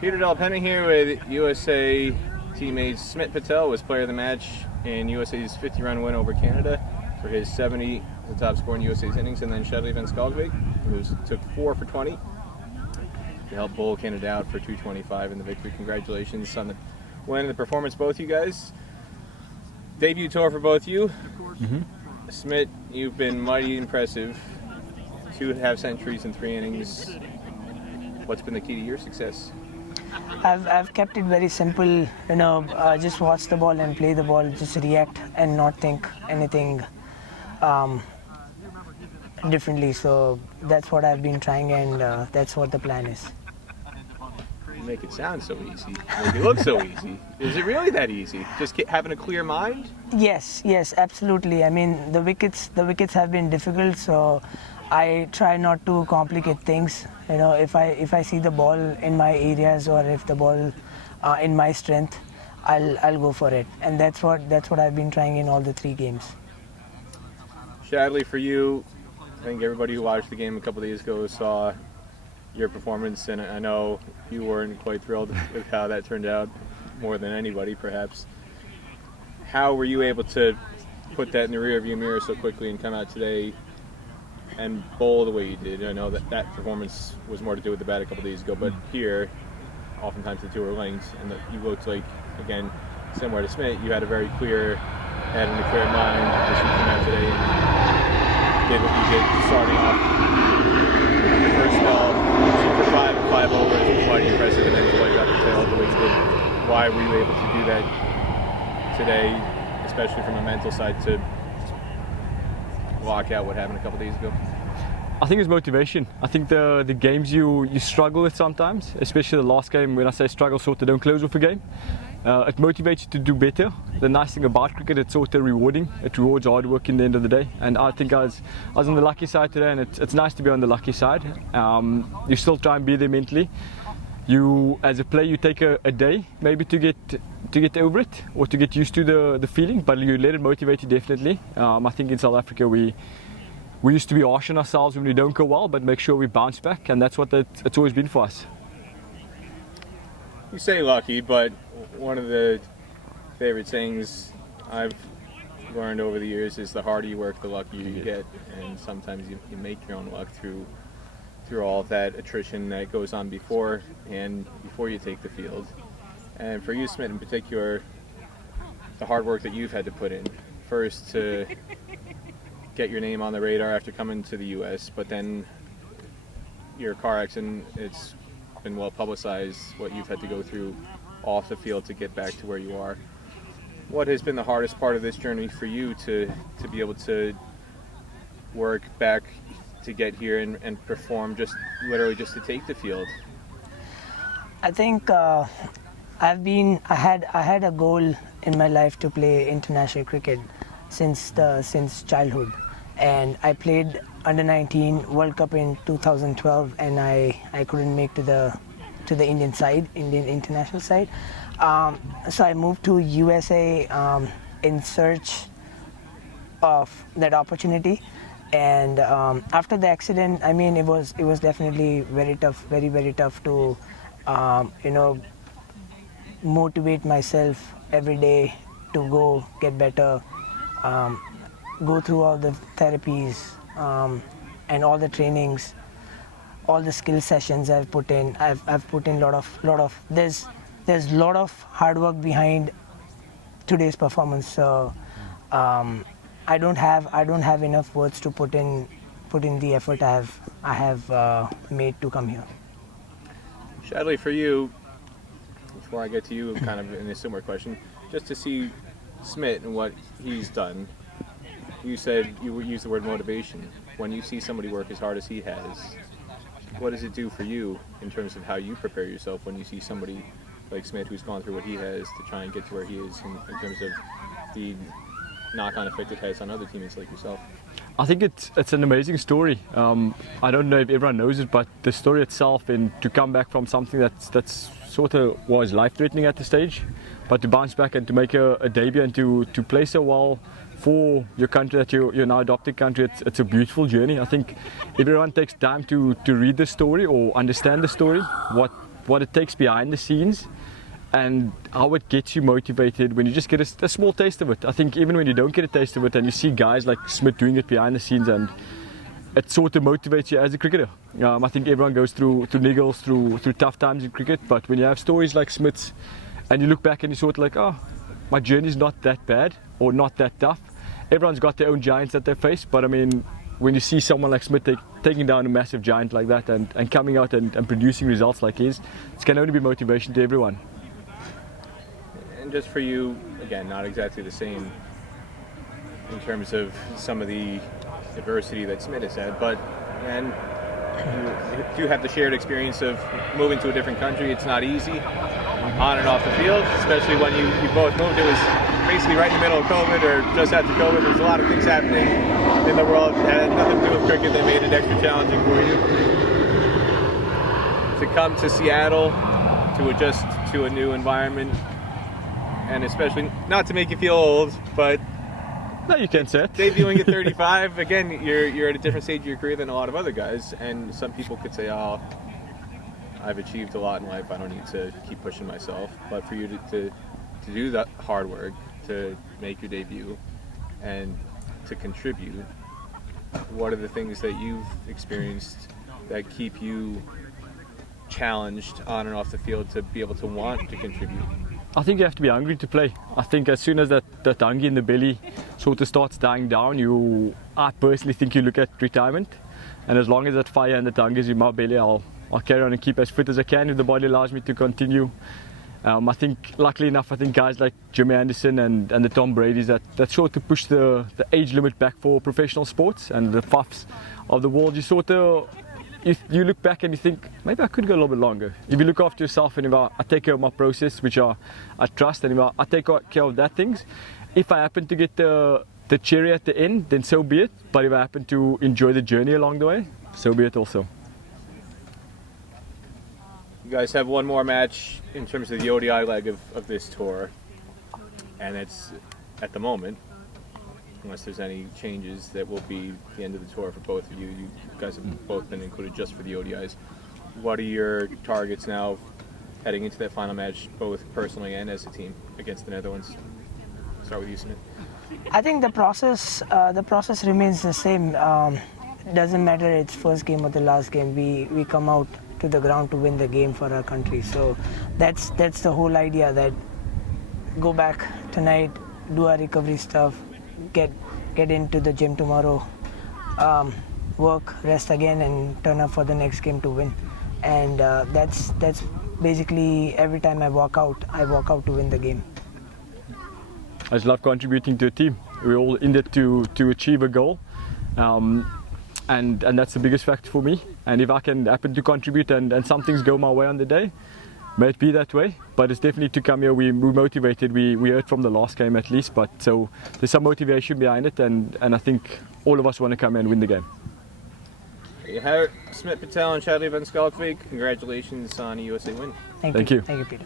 Peter Delpenning here with USA teammates. Smit Patel was player of the match in USA's 50-run win over Canada for his 70, the top score in USA's innings, and then Shadley and Schalkwyk, who took 4 for 20 to help bowl Canada out for 225 in the victory. Congratulations on the win and the performance, both you guys. Debut tour for both you. Smit, you've been mighty impressive. 2 half-centuries in 3 innings. What's been the key to your success? I've kept it very simple, just watch the ball and play the ball, just react and not think anything differently. So that's what I've been trying, and that's what the plan is. You make it sound so easy. Make it look so easy. Is it really that easy? Just having a clear mind? Yes, absolutely. I mean, the wickets have been difficult, so I try not to complicate things. If I see the ball in my areas, or if the ball in my strength, I'll go for it, and that's what I've been trying in all the 3 games. Shadley, for you, I think everybody who watched the game a couple of days ago saw your performance, and I know you weren't quite thrilled with how that turned out, more than anybody perhaps. How were you able to put that in the rearview mirror so quickly and come out today and bowl the way you did? I know that performance was more to do with the bat a couple days ago, but here, oftentimes the 2 are linked, and you looked like, again, similar to Smit, you had a very clear head and a clear mind as you came out today and did what you did, starting off the first spell, 2 for 5 and 5 overs, which was quite impressive, and then quite got the tail the way you did. Why were you able to do that today, especially from a mental side, to block out what happened a couple days ago? I think it's motivation. I think the games you struggle with sometimes, especially the last game, when I say struggle, sort of don't close off a game. It motivates you to do better. The nice thing about cricket, it's sort of rewarding. It rewards hard work in the end of the day. And I think I was on the lucky side today, and it's nice to be on the lucky side. You still try and be there mentally. You, as a player, you take a day maybe to get over it, or to get used to the feeling, but you let it motivate you definitely. I think in South Africa we used to be harsh on ourselves when we don't go well, but make sure we bounce back, and that's what it's always been for us. You say lucky, but one of the favorite sayings I've learned over the years is the harder you work, the luckier you get, and sometimes you make your own luck through all of that attrition that goes on before you take the field. And for you, Smit, in particular, the hard work that you've had to put in, first to get your name on the radar after coming to the U.S., but then your car accident, it's been well publicized what you've had to go through off the field to get back to where you are. What has been the hardest part of this journey for you to be able to work back to get here and perform, just literally just to take the field? I think I had a goal in my life to play international cricket since childhood, and I played under 19 World Cup in 2012, and I couldn't make to the Indian international side. So I moved to USA in search of that opportunity. And after the accident, I mean, it was definitely very tough, very tough to motivate myself every day to go get better, go through all the therapies and all the trainings, all the skill sessions I've put in. I've put in lot of there's a lot of hard work behind today's performance. So I don't have enough words to put in the effort I have made to come here. Shadley, for you, before I get to you, kind of in a similar question, just to see Smit and what he's done. You said you used the word motivation. When you see somebody work as hard as he has, what does it do for you in terms of how you prepare yourself when you see somebody like Smit who's gone through what he has to try and get to where he is in terms of the knock-on effect it has on other teammates like yourself? I think it's an amazing story. I don't know if everyone knows it, but the story itself, and to come back from something that's sort of was life-threatening at the stage, but to bounce back and to make a debut and to play so well for your country that you're now adopted country, it's a beautiful journey. I think everyone takes time to read the story or understand the story, what what it takes behind the scenes and how it gets you motivated when you just get a small taste of it. I think even when you don't get a taste of it and you see guys like Smit doing it behind the scenes, and it sort of motivates you as a cricketer. I think everyone goes through niggles, through tough times in cricket, but when you have stories like Smit's and you look back and you sort of like, oh, my journey's not that bad or not that tough. Everyone's got their own giants that they face, but I mean, when you see someone like Smit taking down a massive giant like that and coming out and producing results like his, it can only be motivation to everyone. And just for you, again, not exactly the same in terms of some of the adversity that Smit has had, but and you do have the shared experience of moving to a different country. It's not easy on and off the field, especially when you both moved. It was basically right in the middle of COVID or just after COVID. There's a lot of things happening in the world that had nothing to do with cricket that made it extra challenging for you. To come to Seattle, to adjust to a new environment, and especially not to make you feel old, but no, you can't say it. Debuting at 35, again, you're at a different stage of your career than a lot of other guys, and some people could say, oh, I've achieved a lot in life, I don't need to keep pushing myself. But for you to do that hard work, to make your debut, and to contribute, what are the things that you've experienced that keep you challenged on and off the field to be able to want to contribute? I think you have to be hungry to play. I think as soon as that hunger in the belly sort of starts dying down, I personally think you look at retirement. And as long as that fire and that hunger is in my belly, I'll carry on and keep as fit as I can if the body allows me to continue. I think, luckily enough, I think guys like Jimmy Anderson and the Tom Brady's that sort of push the age limit back for professional sports, and the Fafs of the world, you look back and you think, maybe I could go a little bit longer. If you look after yourself and if I take care of my process, which I trust, and if I take care of that things, if I happen to get the cherry at the end, then so be it. But if I happen to enjoy the journey along the way, so be it also. You guys have one more match in terms of the ODI leg of this tour, and it's, at the moment, unless there's any changes, that will be the end of the tour for both of you. You guys have both been included just for the ODIs. What are your targets now heading into that final match, both personally and as a team, against the Netherlands? Start with you, Smit. I think the process remains the same. Doesn't matter it's first game or the last game. We come out to the ground to win the game for our country. So that's the whole idea, that go back tonight, do our recovery stuff, get into the gym tomorrow, work, rest again, and turn up for the next game to win. And that's basically every time I walk out to win the game. I just love contributing to a team. We're all in it to achieve a goal, and that's the biggest factor for me. And if I can happen to contribute and some things go my way on the day, may it be that way. But it's definitely to come here. We're motivated. We heard from the last game at least, but so there's some motivation behind it, and I think all of us want to come here and win the game. There you have it. Smit, Patel and Shadley van Schalkwyk. Congratulations on a USA win. Thank you. you. Thank you, Peter.